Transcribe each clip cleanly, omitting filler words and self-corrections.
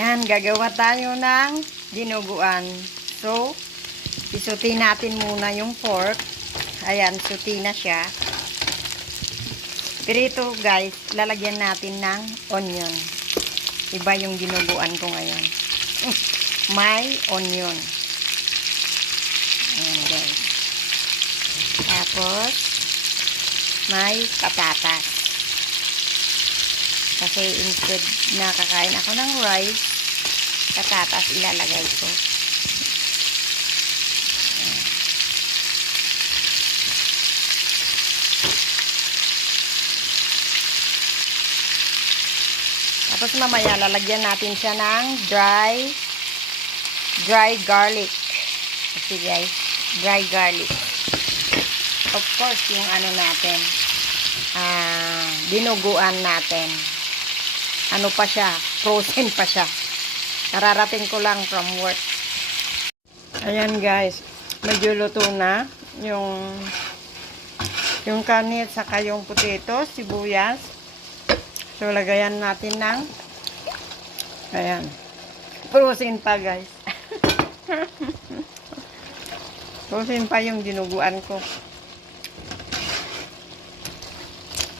Ayan, gagawa tayo ng dinuguan. So, isuti natin muna yung pork. Ayan, suti na siya. Pero ito guys, lalagyan natin ng onion. Iba yung dinuguan ko ngayon. May onion. Ayan guys. Tapos, may patatas. Kasi instead na kakain ako ng rice, patatas ilalagay ko. Ayan. Tapos mamaya lalagyan natin siya ng dry garlic. Kasi guys, dry garlic. Of course, yung ano natin, dinuguan natin. Ano pa siya, frozen pa siya. Kararating ko lang from work. Ayan guys, medyo luto na yung karne at saka yung potato, sibuyas. So, lagayan natin ng ayan, frozen pa guys. Frozen pa yung dinuguan ko.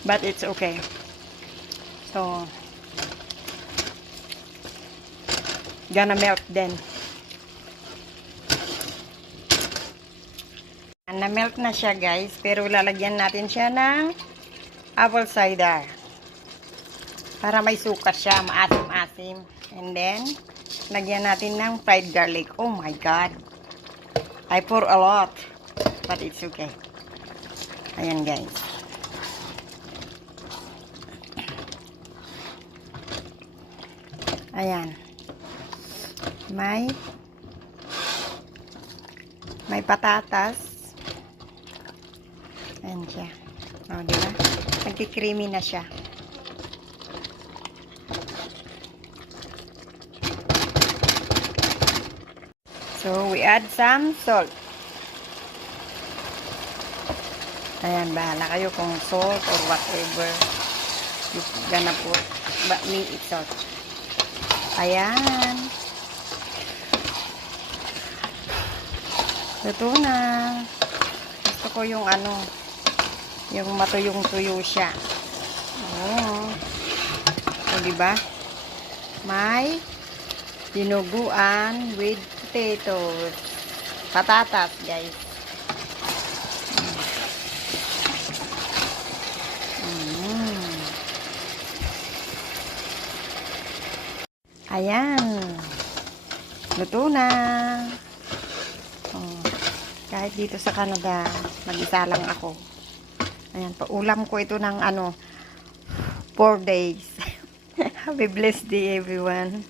But it's okay. So, gonna melt then. Na-melt na siya guys, pero lalagyan natin siya ng apple cider. Para may suka siya, maasim-asim. And then, lagyan natin ng fried garlic. Oh my God. I pour a lot. But it's okay. Ayan guys. Ayan. May patatas. Ayan siya. O, diba? Nagki-creamy na siya. So, we add some salt. Ayan, bahala kayo kung salt or whatever you gonna put. But me, it's salt. Ayan. Luto na. Gusto ko yung ano, yung matuyong-tuyo siya. Oh. So, diba? May dinuguan with potatoes. Patatas, guys. Ayan. Luto na. Oh. Kahit dito sa Canada, mag-isa lang ako. Ayan, paulam ko ito ng 4 days. Have a blessed day, everyone.